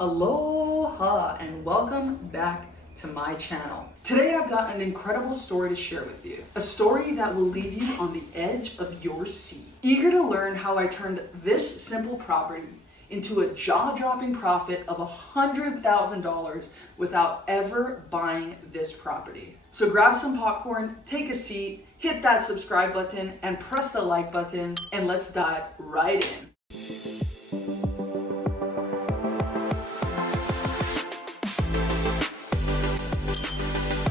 Aloha and welcome back to my channel. Today I've got an incredible story to share with you. A story that will leave you on the edge of your seat. Eager to learn how I turned this simple property into a jaw-dropping profit of $100,000 without ever buying this property. So grab some popcorn, take a seat, hit that subscribe button, and press the like button, and let's dive right in.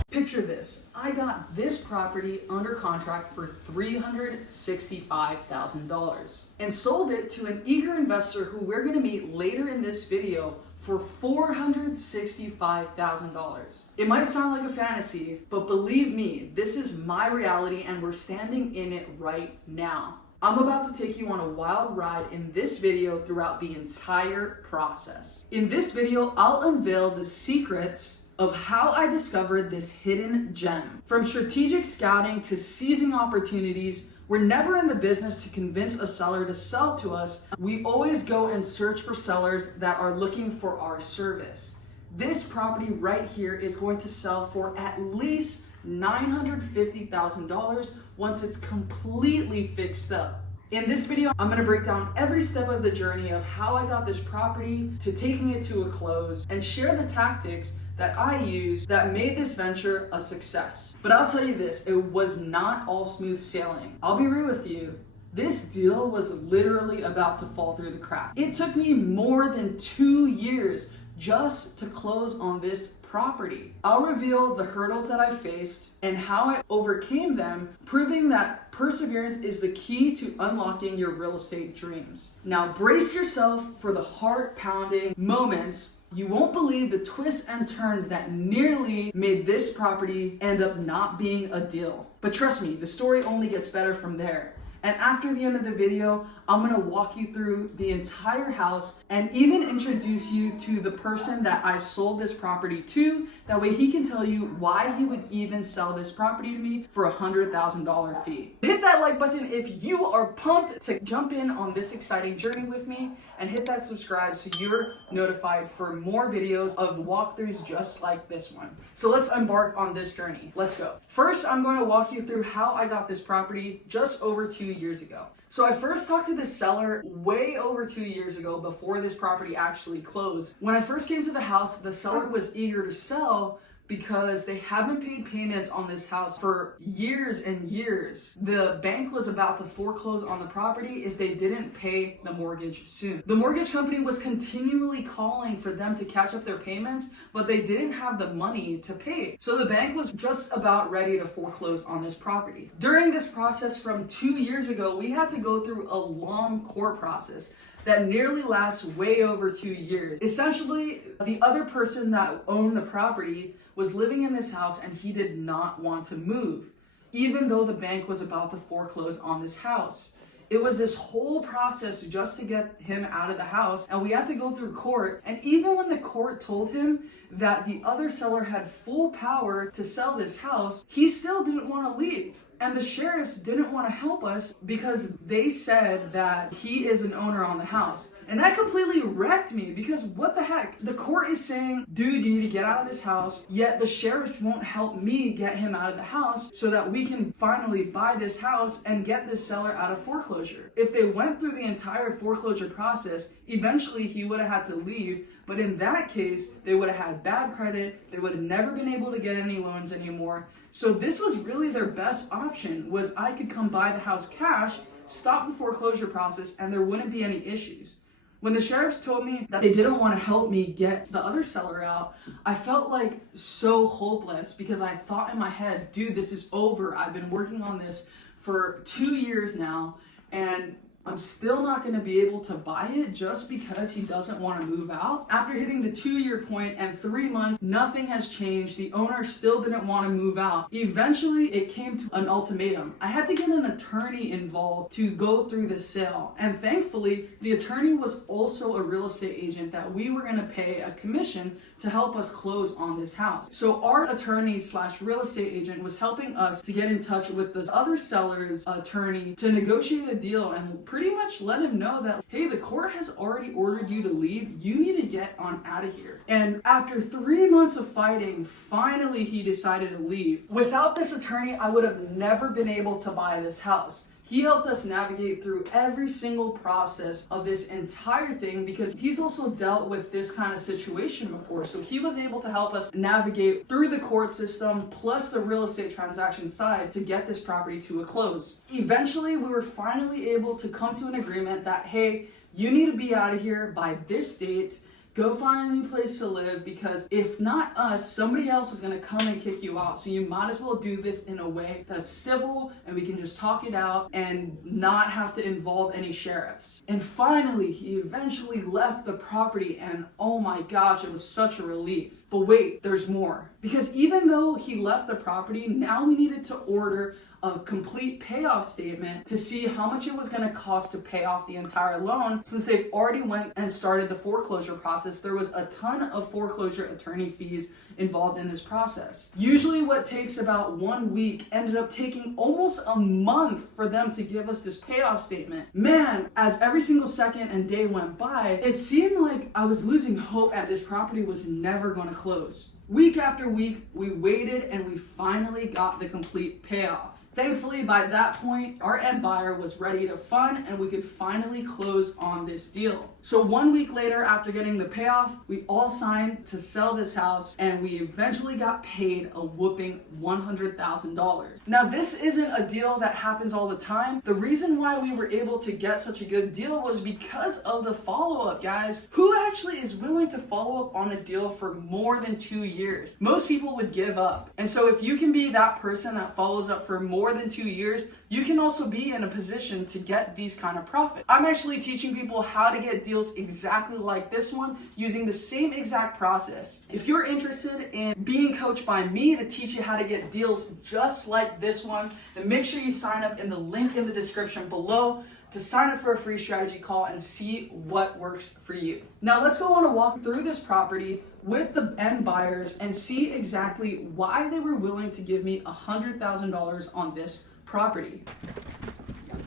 Picture this, I got this property under contract for $365,000 and sold it to an eager investor who we're gonna meet later in this video for $465,000. It might sound like a fantasy, but believe me, this is my reality and we're standing in it right now. I'm about to take you on a wild ride in this video throughout the entire process. In this video, I'll unveil the secrets of how I discovered this hidden gem. From strategic scouting to seizing opportunities, we're never in the business to convince a seller to sell to us. We always go and search for sellers that are looking for our service. This property right here is going to sell for at least $950,000 once it's completely fixed up. In this video, I'm gonna break down every step of the journey of how I got this property to taking it to a close and share the tactics that I used that made this venture a success. But I'll tell you this, it was not all smooth sailing. I'll be real with you, this deal was literally about to fall through the cracks. It took me more than 2 years just to close on this property. I'll reveal the hurdles that I faced and how I overcame them, proving that perseverance is the key to unlocking your real estate dreams. Now brace yourself for the heart-pounding moments. You won't believe the twists and turns that nearly made this property end up not being a deal. But trust me, the story only gets better from there. And after the end of the video, I'm gonna walk you through the entire house and even introduce you to the person that I sold this property to. That way he can tell you why he would even sell this property to me for a $100,000 fee. Hit that like button if you are pumped to jump in on this exciting journey with me, and hit that subscribe so you're notified for more videos of walkthroughs just like this one. So let's embark on this journey. Let's go. First, I'm going to walk you through how I got this property just over 2 years ago. So I first talked to this seller way over 2 years ago before this property actually closed. When I first came to the house, the seller was eager to sell because they haven't paid payments on this house for years and years. The bank was about to foreclose on the property if they didn't pay the mortgage soon. The mortgage company was continually calling for them to catch up their payments, but they didn't have the money to pay. So the bank was just about ready to foreclose on this property. During this process from 2 years ago, we had to go through a long court process that nearly lasts way over 2 years. Essentially, the other person that owned the property was living in this house and he did not want to move, even though the bank was about to foreclose on this house. It was this whole process just to get him out of the house, and we had to go through court. And even when the court told him that the other seller had full power to sell this house, he still didn't want to leave. And the sheriffs didn't want to help us because they said that he is an owner on the house. And that completely wrecked me because what the heck? The court is saying, dude, you need to get out of this house, yet the sheriffs won't help me get him out of the house so that we can finally buy this house and get this seller out of foreclosure. If they went through the entire foreclosure process, eventually he would have had to leave. But in that case, they would have had bad credit. They would have never been able to get any loans anymore. So this was really their best option, was I could come buy the house cash, stop the foreclosure process, and there wouldn't be any issues. When the sheriffs told me that they didn't want to help me get the other seller out, I felt like so hopeless because I thought in my head, dude, this is over. I've been working on this for 2 years now, and I'm still not going to be able to buy it just because he doesn't want to move out. After hitting the 2-year point and 3 months, nothing has changed. The owner still didn't want to move out. Eventually, it came to an ultimatum. I had to get an attorney involved to go through the sale. And thankfully, the attorney was also a real estate agent that we were going to pay a commission to help us close on this house. So our attorney slash real estate agent was helping us to get in touch with this other seller's attorney to negotiate a deal, and pretty much let him know that, hey, the court has already ordered you to leave. You need to get on out of here. And after 3 months of fighting, finally he decided to leave. Without this attorney, I would have never been able to buy this house. He helped us navigate through every single process of this entire thing because he's also dealt with this kind of situation before. So he was able to help us navigate through the court system plus the real estate transaction side to get this property to a close. Eventually, we were finally able to come to an agreement that, hey, you need to be out of here by this date. Go find a new place to live, because if not us, somebody else is gonna come and kick you out. So you might as well do this in a way that's civil and we can just talk it out and not have to involve any sheriffs. And finally, he eventually left the property, and oh my gosh, it was such a relief. But wait, there's more. Because even though he left the property, now we needed to order a complete payoff statement to see how much it was going to cost to pay off the entire loan. Since they've already went and started the foreclosure process, there was a ton of foreclosure attorney fees involved in this process. Usually what takes about 1 week ended up taking almost a month for them to give us this payoff statement. Man, as every single second and day went by, it seemed like I was losing hope that this property was never going to close. Week after week, we waited and we finally got the complete payoff. Thankfully, by that point, our end buyer was ready to fund and we could finally close on this deal. So 1 week later, after getting the payoff, we all signed to sell this house and we eventually got paid a whooping $100,000. Now, this isn't a deal that happens all the time. The reason why we were able to get such a good deal was because of the follow-up, guys. Who actually is willing to follow up on a deal for more than 2 years? Most people would give up. And so if you can be that person that follows up for more than 2 years, you can also be in a position to get these kind of profits. I'm actually teaching people how to get deals exactly like this one using the same exact process. If you're interested in being coached by me to teach you how to get deals just like this one, then make sure you sign up in the link in the description below to sign up for a free strategy call and see what works for you. Now let's go on a walk through this property with the end buyers and see exactly why they were willing to give me $100,000 on this property.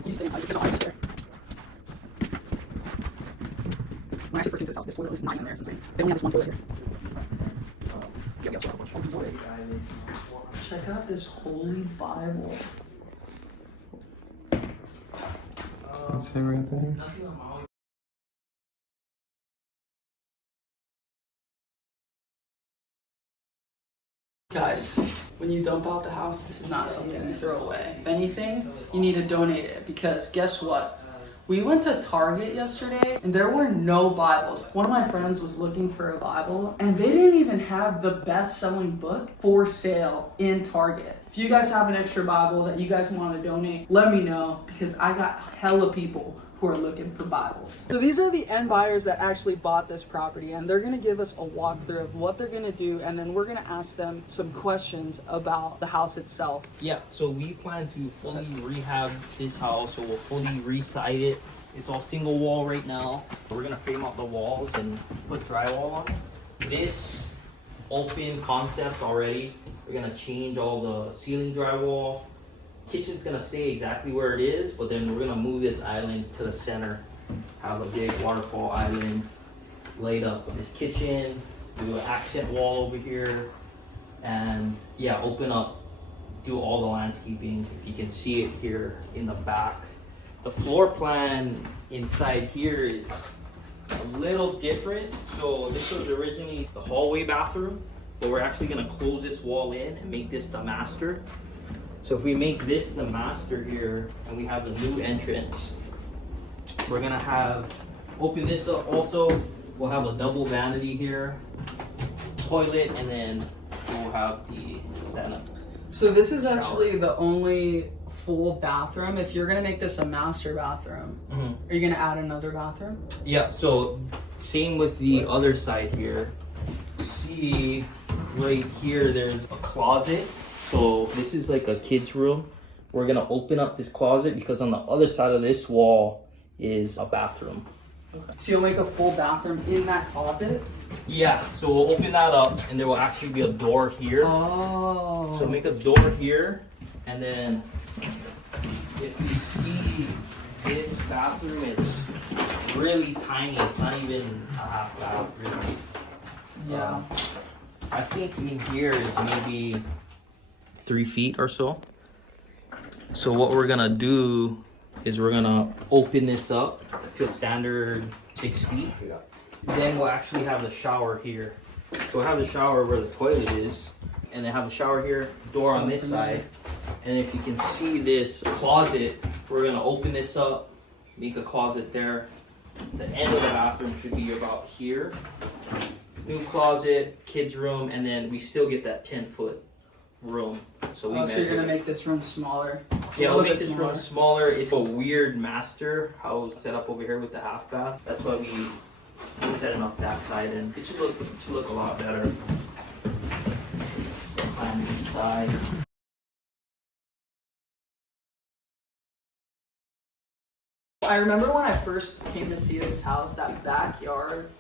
You say inside, you can there. When I actually purchased this house, this toilet was not in there. It's insane. They only have this one toilet here. Check out this Holy Bible. Does that say right there? Guys, when you dump out the house, this is not something you throw away. If anything, you need to donate it, because guess what? We went to Target yesterday and there were no Bibles. One of my friends was looking for a Bible and they didn't even have the best-selling book for sale in Target. If you guys have an extra Bible that you guys want to donate, let me know, because I got hella people who are looking for Bibles. So these are the end buyers that actually bought this property, and they're gonna give us a walkthrough of what they're gonna do, and then we're gonna ask them some questions about the house itself. Yeah, so we plan to fully rehab this house, so we'll fully re-side it. It's all single wall right now. We're gonna frame out the walls and put drywall on it. This open concept already, we're gonna change all the ceiling drywall. Kitchen's gonna stay exactly where it is, but then we're gonna move this island to the center, have a big waterfall island laid up with this kitchen, do an accent wall over here, and yeah, open up, do all the landscaping. If you can see it here in the back. The floor plan inside here is a little different. So this was originally the hallway bathroom, but we're actually gonna close this wall in and make this the master. So if we make this the master here and we have the new entrance, we're gonna have, open this up also, we'll have a double vanity here, toilet, and then we'll have the stand-up. So this is actually the only full bathroom. If you're gonna make this a master bathroom, are you gonna add another bathroom? Yeah, so same with the other side here. See right here, there's a closet. So this is like a kid's room. We're gonna open up this closet because on the other side of this wall is a bathroom. Okay. So you'll make a full bathroom in that closet? Yeah, so we'll open that up and there will actually be a door here. Oh. So make a door here, and then if you see this bathroom is really tiny. It's not even a half bath, really. Yeah. I think in here is maybe 3 feet or so. So what we're gonna do is we're gonna open this up to a standard 6 feet. Then we'll actually have the shower here. So we'll have the shower where the toilet is, and then have the shower here, door on this side. And if you can see this closet, we're gonna open this up, make a closet there. The end of the bathroom should be about here. New closet, kids room, and then we still get that 10-foot room. So we So you're gonna make this room smaller. Yeah, we'll make this room smaller. It's a weird master house set up over here with the half bath. That's why we're setting up that side, and it should look a lot better. Plan this side. I remember when I first came to see this house, that backyard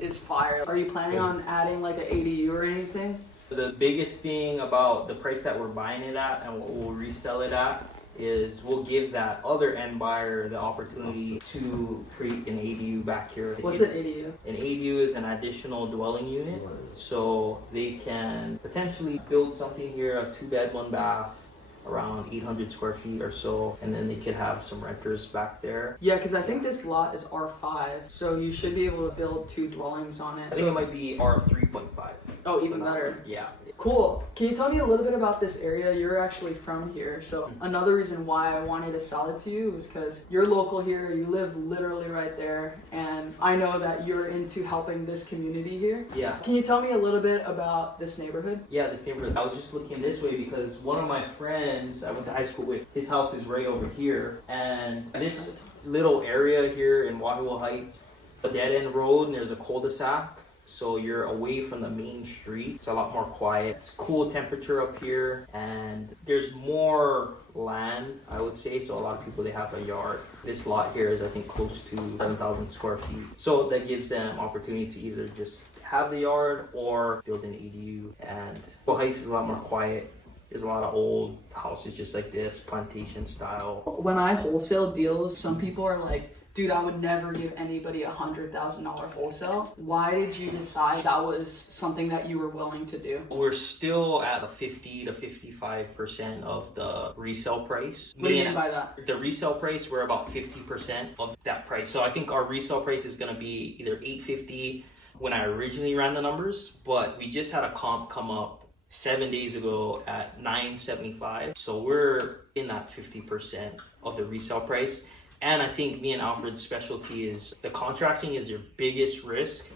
is fire. Are you planning on adding like an ADU or anything? The biggest thing about the price that we're buying it at and what we'll resell it at is we'll give that other end buyer the opportunity to create an ADU back here. What's an ADU? An ADU is an additional dwelling unit, so they can potentially build something here, a 2-bed, 1-bath, around 800 square feet or so, and then they could have some renters back there. Yeah, because I think this lot is R5, so you should be able to build 2 dwellings on it. I think it might be R3.5. Oh, even better. Yeah. Cool. Can you tell me a little bit about this area? You're actually from here. So another reason why I wanted to sell it to you is because you're local here. You live literally right there. And I know that you're into helping this community here. Yeah. Can you tell me a little bit about this neighborhood? Yeah, this neighborhood. I was just looking this way because one of my friends I went to high school with, his house is right over here. And this little area here in Wahoo Heights, a dead-end road, and there's a cul-de-sac. So you're away from the main street. It's a lot more quiet. It's cool temperature up here, and there's more land, I would say. So a lot of people, they have a yard. This lot here is, I think, close to 7,000 square feet. So that gives them opportunity to either just have the yard or build an ADU. And Wahoo Heights is a lot more quiet. There's a lot of old houses just like this, plantation style. When I wholesale deals, some people are like, dude, I would never give anybody $100,000 wholesale. Why did you decide that was something that you were willing to do? We're still at a 50 to 55% of the resale price. What do you mean by that? The resale price, we're about 50% of that price. So I think our resale price is gonna be either $850 when I originally ran the numbers, but we just had a comp come up 7 days ago at $975. So we're in that 50% of the resale price. And I think me and Alfred's specialty is the contracting is your biggest risk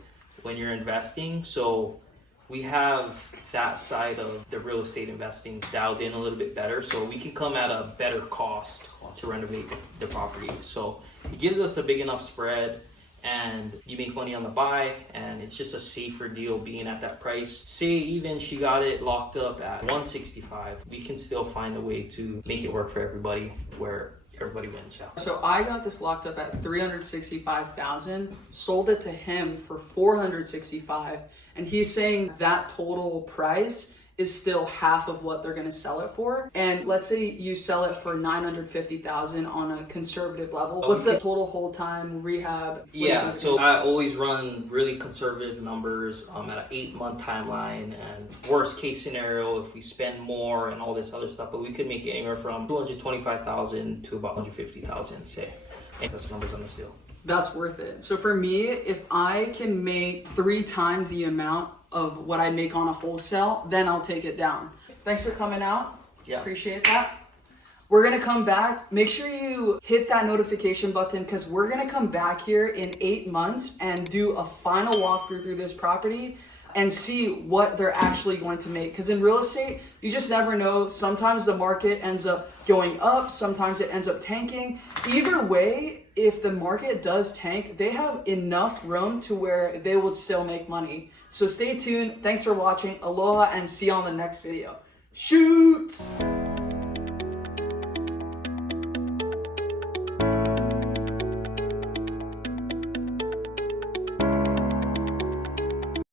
when you're investing. So we have that side of the real estate investing dialed in a little bit better. So we can come at a better cost to renovate the property. So it gives us a big enough spread, and you make money on the buy, and it's just a safer deal being at that price. Say even she got it locked up at $165, we can still find a way to make it work for everybody where everybody wins. Yeah. So I got this locked up at $365,000, sold it to him for $465,000, and he's saying that total price is still half of what they're gonna sell it for. And let's say you sell it for $950,000 on a conservative level. What's the total hold time, rehab? Yeah, so I always run really conservative numbers at an 8-month timeline, and worst case scenario if we spend more and all this other stuff, but we could make it anywhere from $225,000 to about $150,000, say. And that's the numbers on this deal. That's worth it. So for me, if I can make 3 times the amount of what I make on a wholesale, then I'll take it down. Thanks for coming out. Yeah. Appreciate that. We're gonna come back. Make sure you hit that notification button, because we're gonna come back here in 8 months and do a final walkthrough through this property and see what they're actually going to make. Because in real estate, you just never know. Sometimes the market ends up going up, sometimes it ends up tanking. Either way, if the market does tank, they have enough room to where they will still make money. So stay tuned. Thanks for watching. Aloha, and see you on the next video. Shoot!